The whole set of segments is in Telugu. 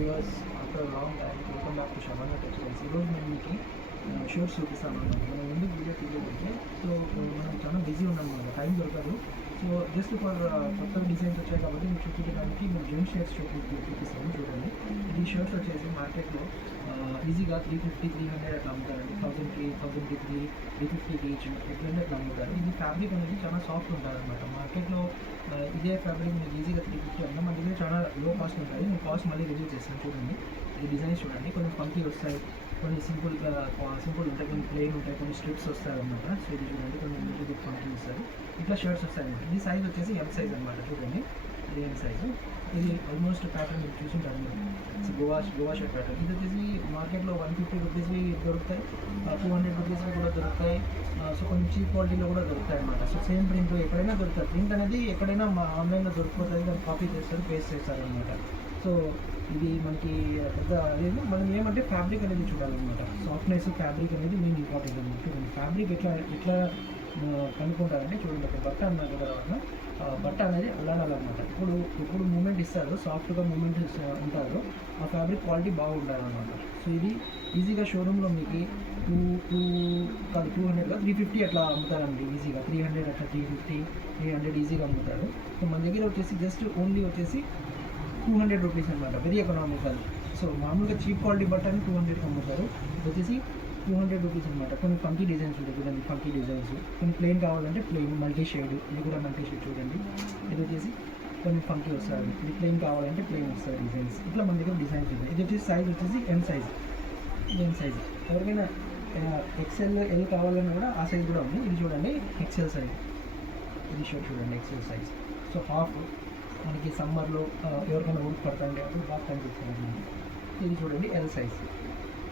Viewers, after long time welcome back to Shabana textiles. ఈరోజు నేను మీకు షర్ట్స్ చూపిస్తాను అన్నమాట. మనం ఎందుకు వీడియో తీయలేదంటే, సో మనం చాలా బిజీ ఉన్నాం అన్నమాట, టైం దొరకదు. సో జస్ట్ ఫర్ కొత్త డిజైన్స్ వచ్చాయి కాబట్టి మీకు చూపించడానికి నేను జెంట్స్ షర్ట్స్ చూపిస్తాను. చూడండి, ఈ షర్ట్స్ వచ్చేసి మార్కెట్లో ఈజీగా 350, 300 అట్లా అమ్ముతారండి. 1000కి, 1000కి 350 ఈచ్ ఎట్లంటే అట్లా అమ్ముతారు. ఇది ఫ్యాబ్రిక్ అనేది చాలా సాఫ్ట్ ఉంటుంది అనమాట. మార్కెట్లో ఇదే ఫ్యాబ్రిక్ మీకు ఈజీగా 350 అన్నా మన దగ్గర చాలా లో కాస్ట్ ఉంటుంది. నేను కాస్ట్ మళ్ళీ రివ్యూ చేస్తాను. చూడండి, ఈ డిజైన్స్ చూడండి, కొన్ని ఫంకీ వస్తాయి, కొన్ని సింపుల్ ఉంటాయి, కొన్ని ప్లెయిన్ ఉంటాయి, కొన్ని స్ట్రిప్స్ వస్తాయి అనమాట. సో ఇది చూడండి, కొన్ని లిటిల్ ఫంకీ వస్తాయి. ఇట్లా షర్ట్స్ వస్తాయి అనమాట. ఈ సైజ్ వచ్చేసి ఎం సైజ్ అనమాట. చూడండి, ఇది ఎం సైజు. ఇది ఆల్మోస్ట్ ప్యాటర్న్ మీరు చూసింటారు మీరు. Goa shirt pattern. ఇది వచ్చేసి మార్కెట్లో 150 రూపీస్వి దొరుకుతాయి, 200 రూపీస్వి కూడా దొరుకుతాయి. సో కొంచెం చీప్ క్వాలిటీలో కూడా దొరుకుతాయి అనమాట. సో సేమ్ ప్రింట్ ఎక్కడైనా దొరుకుతుంది. ప్రింట్ అనేది ఎక్కడైనా ఆన్లైన్లో దొరికిపోతుంది, దాన్ని కాపీ చేస్తారు, పేస్ట్ చేస్తారు అనమాట. సో ఇది మనకి పెద్ద లేదు. మనం ఏమంటే ఫ్యాబ్రిక్ అనేది చూడాలన్నమాట. సాఫ్ట్నెస్ ఫ్యాబ్రిక్ అనేది మెయిన్ ఇంపార్టెంట్ అనమాట. చూడండి, ఫ్యాబ్రిక్ ఎట్లా కనుక్కుంటారంటే, చూడండి, ఒక బట్ట అన్నారు కదా, బట్ట అనేది అలాడాలన్నమాట. ఇప్పుడు మూమెంట్ ఇస్తారు, సాఫ్ట్గా మూమెంట్ ఉంటారు, ఆ ఫ్యాబ్రిక్ క్వాలిటీ బాగుండాలన్నమాట. సో ఇది ఈజీగా షోరూంలో మీకు 200 కాదు 350 అట్లా అమ్ముతారండి ఈజీగా. 300 అట్లా 350 ఈజీగా అమ్ముతారు. సో మన దగ్గర వచ్చేసి జస్ట్ ఓన్లీ వచ్చేసి 200 రూపీస్ అనమాట. Very economical. సో మామూలుగా చీప్ క్వాలిటీ బట్టని 200కి అమ్ముతారు. ఇది వచ్చేసి 200 రూపీస్ అనమాట. కొన్ని ఫంకీ డిజైన్స్ ఉంటాయి చూడండి, ఫంకీ డిజైన్స్. కొన్ని ప్లెయిన్ కావాలంటే ప్లెయిన్, మల్టీ షేడ్, ఇది కూడా మల్టీ షేడ్ చూడండి. ఇది వచ్చేసి కొన్ని ఫంకీ వస్తుంది. ఇది ప్లెయిన్ కావాలంటే ప్లెయిన్ వస్తుంది డిజైన్స్. ఇట్లా మన దగ్గర డిజైన్స్ ఉంటాయి. ఇది వచ్చేసి సైజ్ వచ్చేసి ఎం సైజ్. ఎవరికైనా ఎక్సెల్, ఎల్ కావాలన్నా కూడా ఆ సైజ్ కూడా ఉంది. ఇది చూడండి, ఎక్సెల్ సైజ్. ఇది షర్ట్ చూడండి, ఎక్సెల్ సైజ్. సో హాఫ్ మనకి సమ్మర్లో ఎవరికైనా ఊరికి పడతాయంటే అప్పుడు బాగా కనిపిస్తుంది. ఇది చూడండి, ఎల్ సైజ్.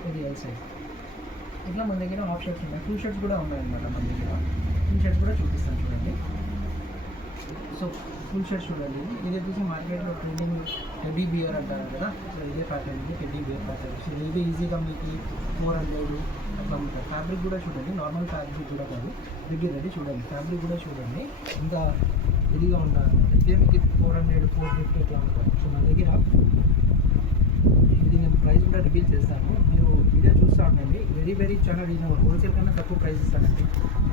ఇది ఎల్ సైజ్. ఇట్లా మన దగ్గర హాఫ్ షర్ట్స్ ఉన్నాయి, ఫుల్ షర్ట్స్ కూడా ఉన్నాయన్నమాట మన దగ్గర. ఫుల్ షర్ట్స్ కూడా చూపిస్తాను చూడండి. సో ఫుల్ షర్ట్స్ చూడండి, ఇది వచ్చేసి మార్కెట్లో ట్రెండింగ్ టెడ్డీ బియర్ అంటారు కదా. సో ఇదే ప్యాటర్న్, ఇది టెడ్డీ బియర్ ప్యాటర్న్. సో ఇది ఈజీగా మీకు 400 అట్లా అమ్ముతారు. ఫ్యాబ్రిక్ కూడా చూడండి, నార్మల్ ఫ్యాబ్రిక్ కూడా కాదు, రెడీ చూడండి, ఫ్యాబ్రిక్ కూడా చూడండి, ఇంకా ఇదిగా ఉండాలన్నమాట. ఇదే మీకు 400, 450 అట్లా ఉంటారు. సో మన దగ్గర ఇది నేను ప్రైస్ కూడా రివీల్ చేస్తాను, మీరు వీడియో చూస్తూ ఉండండి. వెరీ చాలా రీజనబుల్, హోల్సేల్ కన్నా తక్కువ ప్రైస్ ఇస్తానండి.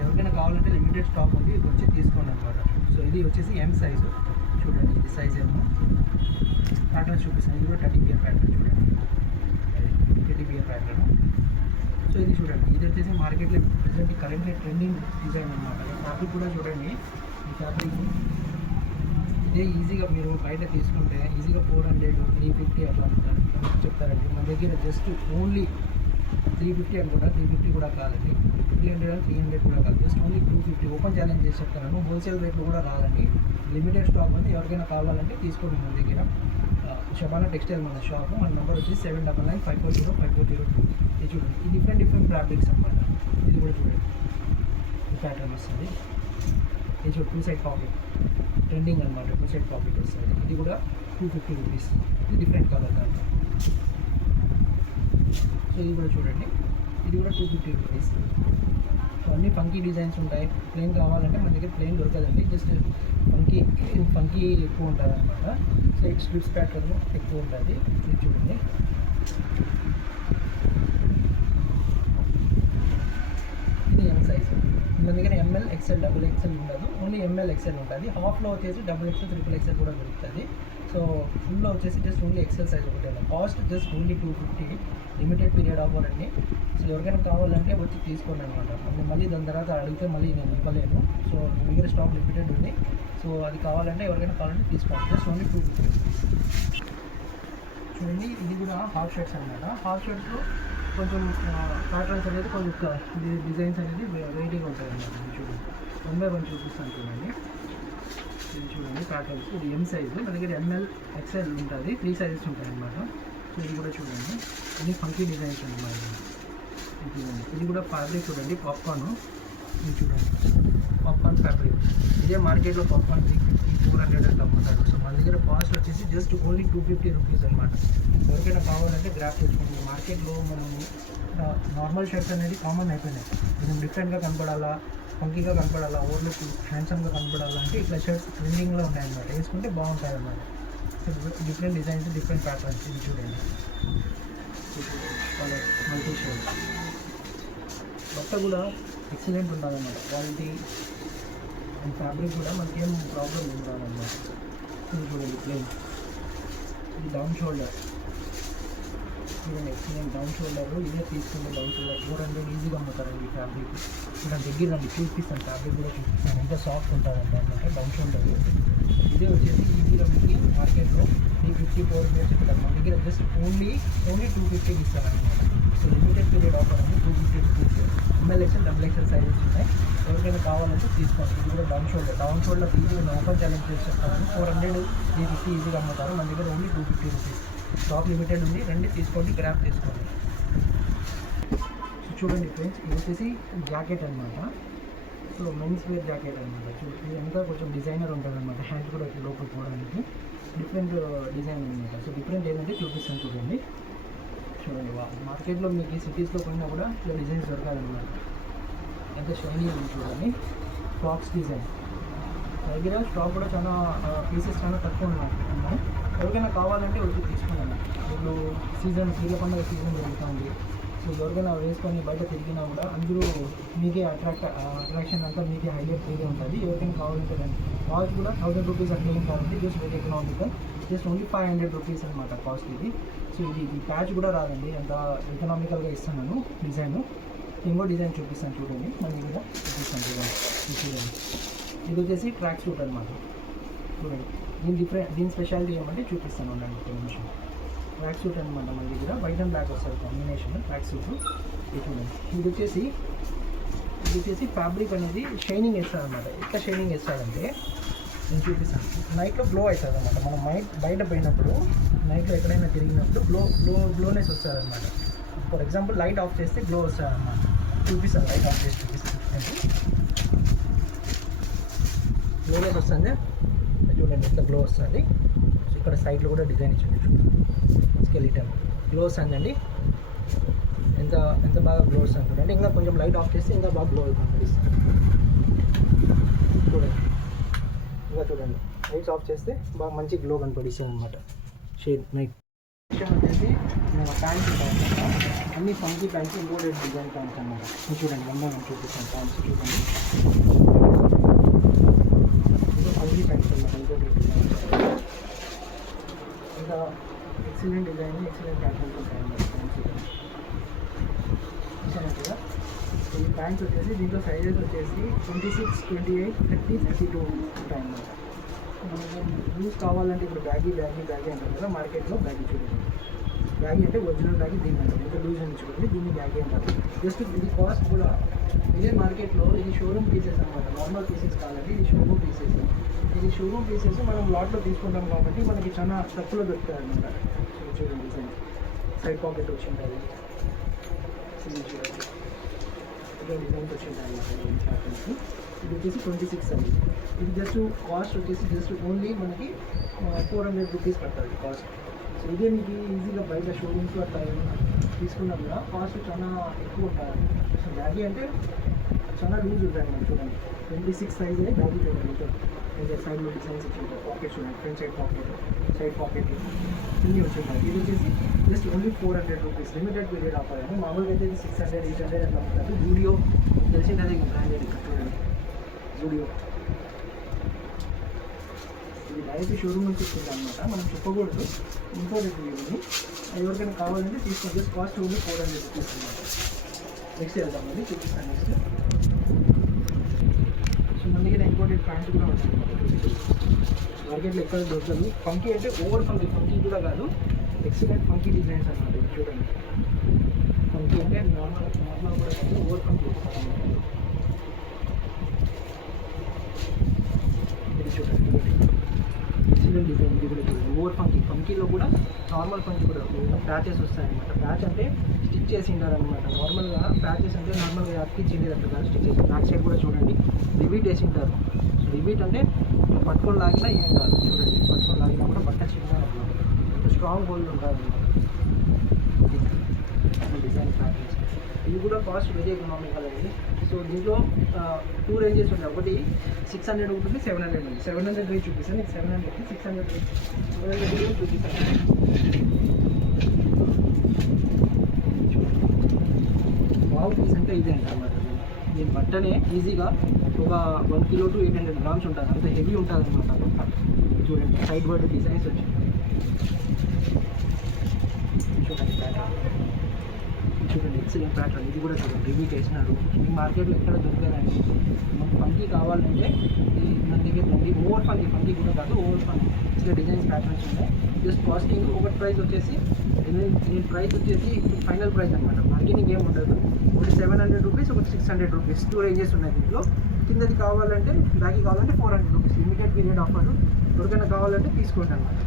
ఎవరికైనా కావాలంటే లిమిటెడ్ స్టాక్ ఉంది, ఇది వచ్చి తీసుకోండి అనమాట. సో ఇది వచ్చేసి ఎం సైజు చూడండి, ఇది సైజ్ ఏమో. ప్యాటర్న్ చూపిస్తాను. ఇది కూడా టెడ్డీ బియర్ ప్యాటర్న్ చూడండి, టెడ్డీ బియర్ ప్యాటర్న్. సో ఇది చూడండి, ఇది వచ్చేసి మార్కెట్లో ప్రెసెంట్ కరెంట్లీ ట్రెండింగ్ డిజైన్ అనమాట. ఫ్యాబ్రిక్ కూడా చూడండి, ఈ ఫ్యాబ్రిక్ ఇదే ఈజీగా మీరు బయట తీసుకుంటే ఈజీగా 400, 350 అట్లా చెప్తారండి. మన దగ్గర జస్ట్ ఓన్లీ 350 అనుకుంటా, 350 కూడా కాదండి, 300 కూడా కాదు, జస్ట్ ఓన్లీ 250. ఓపెన్ ఛాలెంజ్ చేసి చెప్తాను. హోల్సేల్ రేట్లు కూడా రాదండి, లిమిటెడ్ స్టాక్ ఉంది. ఎవరికైనా కావాలంటే తీసుకోండి. మన దగ్గర శబానా టెక్స్టైల్ మన షాప్. మన నెంబర్ వచ్చి 7995405402. ఇది చూడండి, ఈ డిఫరెంట్ ఫ్యాబ్రిక్స్ అనమాట. ఇది కూడా చూడండి, ఈ ప్యాటర్న్ వస్తుంది. ఇది చూడండి, 2 సైడ్ పాకెట్ ట్రెండింగ్ అనమాట. 2 సైడ్ పాకెట్ వస్తుంది. ఇది కూడా 250 రూపీస్. ఇది డిఫరెంట్ కలర్ దాంట్లో. సో ఇది కూడా చూడండి, ఇది కూడా 250 రూపీస్. సో అన్ని ఫంకీ డిజైన్స్ ఉంటాయి. ప్లెయిన్ కావాలంటే మన దగ్గర ప్లెయిన్ దొరకదండి, జస్ట్ ఫంకీ ఎక్కువ ఉంటుంది అనమాట. సో ఇట్ స్ట్రిప్స్ ప్యాటర్న్ ఎక్కువ ఉంటుంది. ఇది చూడండి, ఇది ఎం సైజ్. మన దగ్గర ఎంఎల్, ఎక్స్ఎల్, డబుల్ ఎక్స్ఎల్ ఉండదు, ఓన్లీ ఎంఎల్, ఎక్స్ఎల్ ఉంటుంది. హాఫ్లో వచ్చేసి డబుల్ ఎక్స్ఎల్, ట్రిపుల్ ఎక్స్ఎల్ కూడా దొరుకుతుంది. సో ఫుల్లో వచ్చేసి జస్ట్ ఓన్లీ ఎక్స్ఎల్ సైజ్ ఒకటే. Cost just only 250, limited period offer అండి. సో ఎవరికైనా కావాలంటే వచ్చి తీసుకోండి అనమాట. మళ్ళీ దాని తర్వాత అడిగితే మళ్ళీ నేను ఇవ్వలేను. సో మీ దగ్గర స్టాక్ లిమిటెడ్ ఉంది. సో అది కావాలంటే ఎవరికైనా కావాలంటే తీసుకోండి, జస్ట్ ఓన్లీ 250. చూడండి, ఇది కూడా హాఫ్ షర్ట్స్ అనమాట. హాఫ్ షర్ట్స్లో కొంచెం ప్యాటర్న్స్ అనేది కొంచెం డిజైన్స్ అనేది వెరైటీగా ఉంటాయి అన్నమాట. ఇది చూడండి, 1 by 1 చూపిస్తాను చూడండి. ఇది చూడండి ప్యాటర్న్స్. ఇది ఎం సైజు. మన దగ్గర ఎంఎల్, ఎక్స్ఎల్ ఉంటుంది, 3 సైజెస్ ఉంటాయి అన్నమాట. సో ఇది కూడా చూడండి, అన్ని ఫంకీ డిజైన్స్ ఉన్నాయి. ఇది చూడండి, ఇది కూడా ఫ్యాబ్రిక్ చూడండి, పాప్కార్న్. ఇది చూడండి, పాప్కార్న్ ఫ్యాబ్రిక్. ఇదే మార్కెట్లో పాప్కార్న్ 350, 400 అట్లా అమ్ముతారు. సో మన దగ్గర కాస్ట్ వచ్చేసి జస్ట్ ఓన్లీ 250 రూపీస్ అనమాట. ఎవరికైనా కావాలంటే గ్రాప్ తెచ్చుకోండి. మార్కెట్లో మనము నార్మల్ షర్ట్స్ అనేది కామన్ అయిపోయినాయి. కొంచెం డిఫరెంట్గా కనపడాలా, ఫంకీగా కనపడాలా, ఓవర్లుక్ హ్యాండ్సమ్గా కనపడాలా అంటే ఇట్లా షర్ట్స్ ట్రెండింగ్లో ఉన్నాయన్నమాట. వేసుకుంటే బాగుంటాయి అన్నమాట. Different designs, different patterns. ఇది చూడండి, కలర్ మల్టీ షేడ్. బట్ట కూడా ఎక్సలెంట్ ఉంటుందన్నమాట, క్వాలిటీ అండ్ ఫ్యాబ్రిక్ కూడా మనకి ఏం ప్రాబ్లం ఏం రాదన్నమాట. ఇది చూడండి ప్లెయిన్, ఇది డౌన్ షోల్డర్ చూడండి, ఎక్సలెంట్ డౌన్ షోల్డర్. ఇదే తీసుకుంటే డౌన్ షోల్డర్ 400 ఈజీగా అమ్ముతారండి. ఈ ఫ్యాబ్రిక్ ఇక్కడ దగ్గర రండి చూపిస్తాను, ఫ్యాబ్రిక్ కూడా చూపిస్తాను ఎంత సాఫ్ట్ ఉంటుందండి అన్నమాట డౌన్ షోల్డర్. ఇదే వచ్చేసి ఈజీగా మీకు మార్కెట్లో 350, 400 చెప్తారు, మన దగ్గర జస్ట్ ఓన్లీ 250కి ఇస్తారనమాట. సో లిమిటెడ్ పీరియడ్ ఆఫర్ అండి, 250 రూపీస్. ML, XL సైజెస్ ఉన్నాయి, ఎవరికైనా కావాలంటే తీసుకోండి. ఇది కూడా డౌన్ షోల్డర్ ఈజీగా ఓపెన్ ఛాలెంజ్ చేసి చెప్తాను. 400, 350 ఈజీగా అమ్ముతారు, మన దగ్గర ఓన్లీ 250 రూపీస్. స్టాక్ లిమిటెడ్ ఉంది, రండి తీసుకోండి, గ్రాప్ తీసుకోండి. చూడండి ఫ్రెండ్స్, ఇది వచ్చేసి జాకెట్ అనమాట. సో మెన్స్ వేర్ జాకెట్ అనమాట. ఇది అంతా కొంచెం డిజైనర్ ఉంటుంది అనమాట, హ్యాండ్ కూడా ఇట్లా లోపల పోవడానికి డిఫరెంట్ డిజైన్ అనమాట. సో డిఫరెంట్ ఏంటంటే చూపిస్తాను చూడండి. మార్కెట్లో మీకు సిటీస్లో పోయినా కూడా ఇట్లా డిజైన్స్ దొరకాలన్నమాట. ఎంత షైనీ ఉంది చూడండి. ఫ్రాక్స్ డిజైన్ దగ్గర స్టాక్ కూడా చాలా పీసెస్ చాలా తక్కువ ఉన్నాయి. ఎవరికైనా కావాలంటే వచ్చి తీసుకున్నాను. ఇప్పుడు సీజన్ పీల పండుగ సీజన్ జరుగుతుంది. సో ఎవరికైనా వేసుకొని బయట తిరిగినా కూడా అందరూ మీకే అట్రాక్షన్ అంతా మీకే హైలైట్ మీదే ఉంటుంది. ఎవరికైనా కావాలంటే దాన్ని కాస్ట్ కూడా 1000 రూపీస్ అట్లా ఏం కావాలంటే just very economical, just only 500 rupees అనమాట కాస్ట్ ఇది. సో ఇది ప్యాచ్ కూడా రాదండి, అంత ఎకనామికల్గా ఇస్తున్నాను. డిజైన్ ఇంకో డిజైన్ చూపిస్తాను చూడండి, మళ్ళీ కూడా చూపిస్తాను చూడండి. ఇది వచ్చేసి ట్రాక్ సూట్ అనమాట. చూడండి దీని స్పెషాలిటీ ఏమంటే చూపిస్తాను ఉండండి ఒక నిమిషం. ట్రాక్ సూట్ అనమాట, మన దగ్గర వైట్ అండ్ బ్లాక్ వస్తుంది కాంబినేషన్ ట్రాక్ సూట్. ఇది చూడండి, ఇది వచ్చేసి ఫ్యాబ్రిక్ అనేది షైనింగ్ వేస్తారనమాట. ఎట్లా షైనింగ్ వేస్తారంటే నేను చూపిస్తాను. నైట్లో గ్లో అవుతుంది అనమాట. మనం బయట పోయినప్పుడు నైట్లో ఎక్కడైనా తిరిగినప్పుడు గ్లోనెస్ వస్తుంది అనమాట. ఫర్ ఎగ్జాంపుల్ లైట్ ఆఫ్ చేస్తే గ్లో వస్తుంది అనమాట. చూపిస్తాను, లైట్ ఆఫ్ చేసి చూపిస్తాను. గ్లోనెస్ వస్తుంది చూడండి, ఇట్లా గ్లో వస్తుంది. ఇక్కడ సైడ్లో కూడా డిజైన్ ఇచ్చింది చూడండి, స్కెలిటన్ గ్లో వస్తుందండి. ఎంత బాగా గ్లో వస్తుంది చూడండి. ఇంకా కొంచెం లైట్ ఆఫ్ చేస్తే ఇంకా బాగా గ్లో అవుతుంది చూడండి. ఇంకా చూడండి, లైట్స్ ఆఫ్ చేస్తే బాగా మంచి గ్లో కనపడిస్తుంది అనమాట. షేడ్ నైట్ వచ్చేసి మేము ప్యాంట్స్ ఉంటాయి, అన్ని funky pants, imported design pants అనమాట. చూడండి మనం చూపిస్తాను ప్యాంట్స్ చూడండి. ఫంకీ ప్యాంట్స్ అనమాట, ఇంపోర్టెడ్ డిజైన్. ఇంకా ఎక్సలెంట్ డిజైన్, ఎక్సలెంట్ ప్యాటర్న్స్ ఉంటాయి అన్నమాట ప్యాంట్స్. చూసినట్టుగా ఈ ప్యాంట్స్ వచ్చేసి దీంట్లో సైజెస్ వచ్చేసి 26, 28, 30, 32 ఉంటాయి అన్నమాట. మనకి యూస్ కావాలంటే ఇప్పుడు బ్యాగీ అంటారు కదా మార్కెట్లో. బ్యాగీ చూడండి, బ్యాగీ అంటే ఒరిజినల్ బ్యాగీ దీన్ని అంటారు. ఎంత లూజ్ అని చూడండి, దీన్ని బ్యాగీ అంటారు. జస్ట్ ఇది కాస్ట్ కూడా ఇదే మార్కెట్లో. ఇది షోరూమ్ పీసెస్ అనమాట, నార్మల్ పీసెస్ కాదండి, ఇది షోరూమ్ పీసెస్. ఇది షోరూమ్ పీసెస్ మనం లాట్లో తీసుకుంటాం కాబట్టి మనకి చాలా తక్కువలో దొరుకుతాయి అనమాట. చూడండి డిజైన్, సైడ్ పాకెట్ వచ్చింటుంది, చూడండి ఇదే డిజైన్స్ వచ్చింటాయి అనమాట ప్యాటర్న్స్. ఇది వచ్చేసి 26 అండి. ఇది జస్ట్ కాస్ట్ వచ్చేసి జస్ట్ ఓన్లీ మనకి 400 రూపీస్ పడుతుంది కాస్ట్. సో ఇదే మీకు ఈజీగా బయట షోరూమ్స్లో అట్లా తీసుకున్నా కూడా కాస్ట్ చాలా ఎక్కువ ఉంటుంది. సో బ్యాగీ అంటే చాలా లూజ్ ఉంటుంది మనం చూడండి. 26 సైజ్ బ్యాగీ చూడండి. ఇంకా సైడ్లో డిజైన్స్ ఇచ్చింటారు, పాకెట్ చూడండి, ఫ్రంట్ సైడ్ పాకెట్ ఇన్ని వచ్చింటాయి. ఇది వచ్చేసి just only 400 rupees, limited period offer అండి. మామూలుగా అయితే 600, 800 అట్లా ఉంటుంది. జూడియో తెలిసింది అదే బ్రాండెడ్. ఇక్కడ చూడండి జూడియో, ఇది డైరెక్ట్ షోరూమ్ నుంచి వచ్చింది అనమాట, మనం చెప్పకూడదు. ఇంపోర్టెడ్ ఇవన్నీ ఎవరికైనా కావాలంటే తీసుకోండి. జస్ట్ కాస్ట్ ఓన్లీ 400 రూపీస్ అనమాట. నెక్స్ట్ వెళ్దామండి, చూపిస్తాను నెక్స్ట్. సో మన దగ్గర ఇంపోర్టెడ్ ప్యాంట్ కూడా ఉంటుంది మార్కెట్లో, ఎక్కడ దొరకదు. ఫంకీ అంటే ఓవర్ ఫంకీ కూడా కాదు, ఎక్సలెంట్ ఫంకీ డిజైన్స్ అనమాట. ఇది చూడండి, ఫంకీ అంటే నార్మల్ కూడా కాదు, ఓవర్ ఫంకీ. ఇది చూడండి, ఎక్సలెంట్ డిజైన్. ఇది కూడా చూడండి, ఓవర్ ఫంకీలో కూడా నార్మల్ ఫంకీ కూడా ప్యాచెస్ వస్తాయన్నమాట. ప్యాచ్ అంటే స్టిచ్ చేసి ఉంటారనమాట. నార్మల్గా ప్యాచెస్ అంటే నార్మల్గా అతికిచ్చింది అట్లా కాదు, స్టిచ్ చేసి. బ్యాక్ సైడ్ కూడా చూడండి రివీట్ వేసి ఉంటారు. రివీట్ అంటే పట్టుకొని లాగినా ఏం కాదు. చూడండి, పట్టుకొని లాగినా కూడా బట్ట చిన్న స్ట్రాంగ్ హోల్డ్ ఉంటుంది అన్నమాట. డిజైన్ ప్యాటర్న్స్ ఇవి కూడా కాస్ట్ వెరీ ఎకనామికల్ అండి. సో దీంట్లో 2 రేంజెస్ ఉంటాయి. ఒకటి 600 ఉంటుంది, 700 ఉంది. 700 రేంజ్ చూపిస్తాను నీకు. 700 600 రేంజ్ చూపిస్తాను. వావ్ పీస్ అంటే ఇదే అంట అన్నమాట. దీని బట్టనే ఈజీగా ఒక 1 kilo to 800 grams ఉంటుంది. అంత హెవీ ఉంటుంది అనమాట బట్ట. చూడండి సైడ్ బర్డ్ డిజైన్స్ వచ్చి చూడండి ఎక్సలెంట్ ప్యాటర్న్. ఇది కూడా చూడండి రివ్యూకి వేసినారు. ఈ మార్కెట్లో ఎక్కడ దొరకదండి. మనకు ఫంకీ కావాలంటే ఈ మన దగ్గర ఉంది. ఓవర్ ఫంకీ కూడా కాదు, ఓవర్ ఫంకీ ఇట్లా డిజైన్స్ ప్యాటర్న్స్ ఉన్నాయి. జస్ట్ కాస్టింగ్ ఒకటి ప్రైస్ వచ్చేసి దీని ప్రైస్ వచ్చేసి ఫైనల్ ప్రైస్ అనమాట. మార్కెటింగ్ ఏమి ఉండదు. ఒకటి 700 రూపీస్, ఒకటి 600 రూపీస్. 2 రేంజెస్ ఉన్నాయి దీంట్లో. కిందది కావాలంటే బ్యాగ్ కావాలంటే 400 రూపీస్. Limited period offer. ఎవరికైనా కావాలంటే తీసుకోండి అనమాట.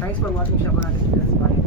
Thanks for watching. Shabana textiles. Bye.